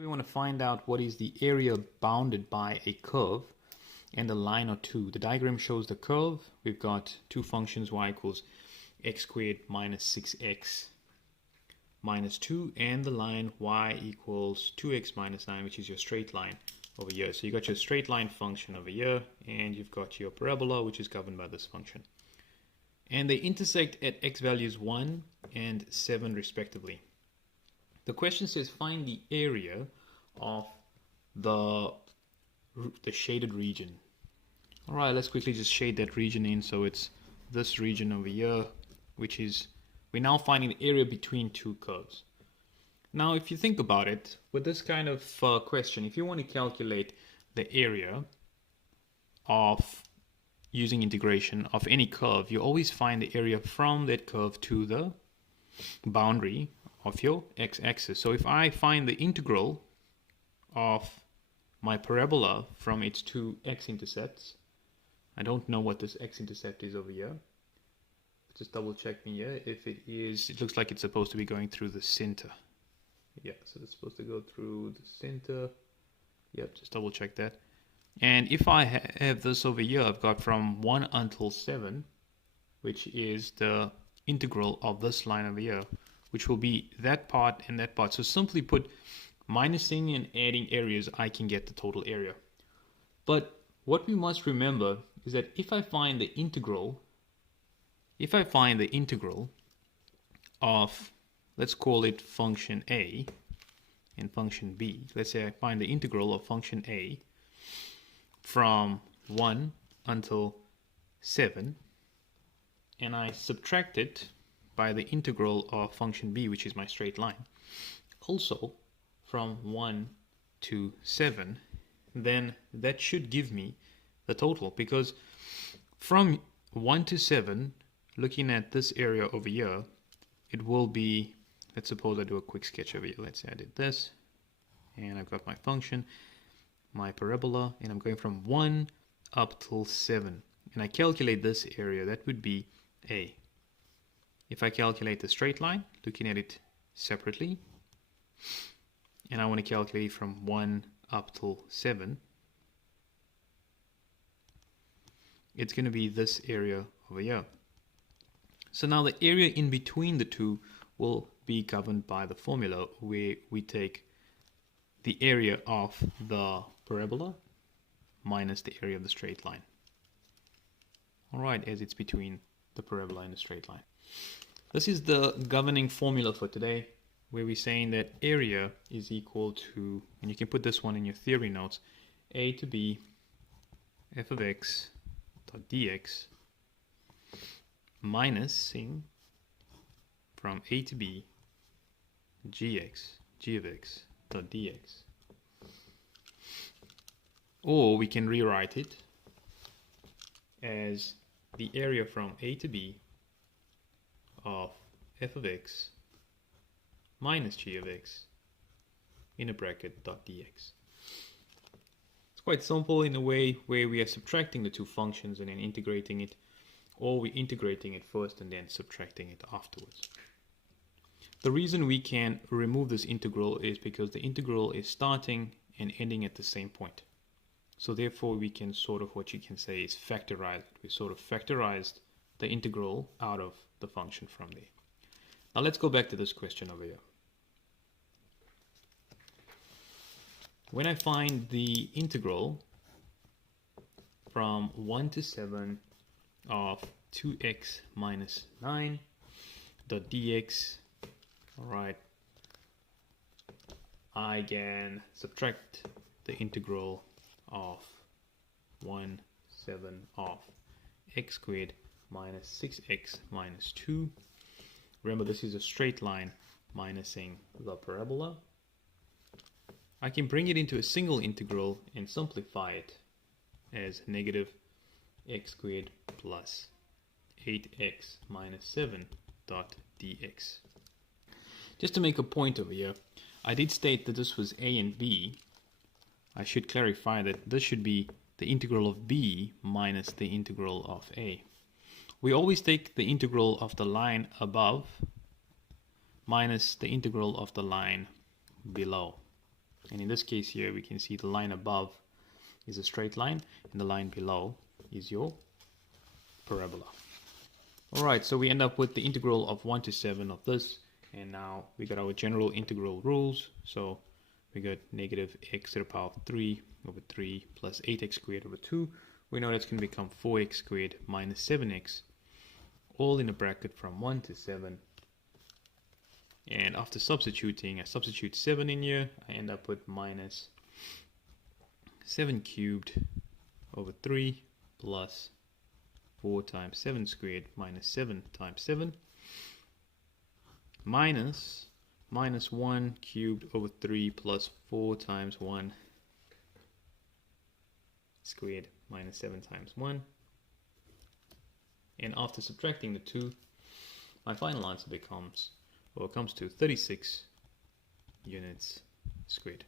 We want to find out what is the area bounded by a curve and a line or two. The diagram shows the curve. We've got two functions, y equals x squared minus 6x minus 2, and the line y equals 2x minus 9, which is your straight line over here. So you got your straight line function over here, and you've got your parabola, which is governed by this function. And they intersect at x values 1 and 7 respectively. The question says find the area of the shaded region. All right, let's quickly just shade that region in. So it's this region over here, which is, we're now finding the area between two curves. Now, if you think about it, with this kind of question, if you want to calculate the area of using integration of any curve, you always find the area from that curve to the boundary of your x-axis. So if I find the integral of my parabola from its two x-intercepts, I don't know what this x-intercept is over here. Just double check me here. If it is, it looks like it's supposed to be going through the center. Yeah, so it's supposed to go through the center. Yep, just double check that. And if I have this over here, I've got from 1 until 7, which is the integral of this line over here, which will be that part and that part. So simply put, minusing and adding areas, I can get the total area. But what we must remember is that if I find the integral of, let's call it function A and function B. Let's say I find the integral of function A from 1 until 7, and I subtract it by the integral of function B, which is my straight line, also from 1 to 7, then that should give me the total, because from 1 to 7, looking at this area over here, it will be, let's suppose I do a quick sketch over here. Let's say I did this, and I've got my function, my parabola, and I'm going from 1 up till 7, and I calculate this area, that would be A. If I calculate the straight line, looking at it separately, and I want to calculate from 1 up till 7, it's going to be this area over here. So now the area in between the two will be governed by the formula where we take the area of the parabola minus the area of the straight line. All right, as it's between the parabola and the straight line. This is the governing formula for today, where we're saying that area is equal to, and you can put this one in your theory notes, a to b f of x dot dx minusing from a to b g of x dot dx. Or we can rewrite it as the area from a to b of f of x minus g of x in a bracket dot dx. It's quite simple in a way where we are subtracting the two functions and then integrating it, or we're integrating it first and then subtracting it afterwards. The reason we can remove this integral is because the integral is starting and ending at the same point. So therefore we can sort of, what you can say is factorize it. We sort of factorized the integral out of the function from there. Now let's go back to this question over here. When I find the integral from 1 to 7 of 2x minus 9 dot dx, all right, I can subtract the integral of 1, 7 of x squared minus 6x minus 2. Remember, this is a straight line minusing the parabola. I can bring it into a single integral and simplify it as negative x squared plus 8x minus 7 dot dx. Just to make a point over here, I did state that this was a and b. I should clarify that this should be the integral of b minus the integral of a. We always take the integral of the line above minus the integral of the line below. And in this case here, we can see the line above is a straight line, and the line below is your parabola. Alright, so we end up with the integral of 1 to 7 of this, and now we got our general integral rules. So we got negative x to the power of 3 over 3 plus 8x squared over 2. We know that's going to become 4x squared minus 7x, all in a bracket from 1 to 7. And after substituting, I substitute 7 in here, I end up with minus 7 cubed over 3 plus 4 times 7 squared minus 7 times 7 minus 1 cubed over 3 plus 4 times 1 squared minus 7 times 1. And after subtracting the 2, my final answer comes to 36 units squared.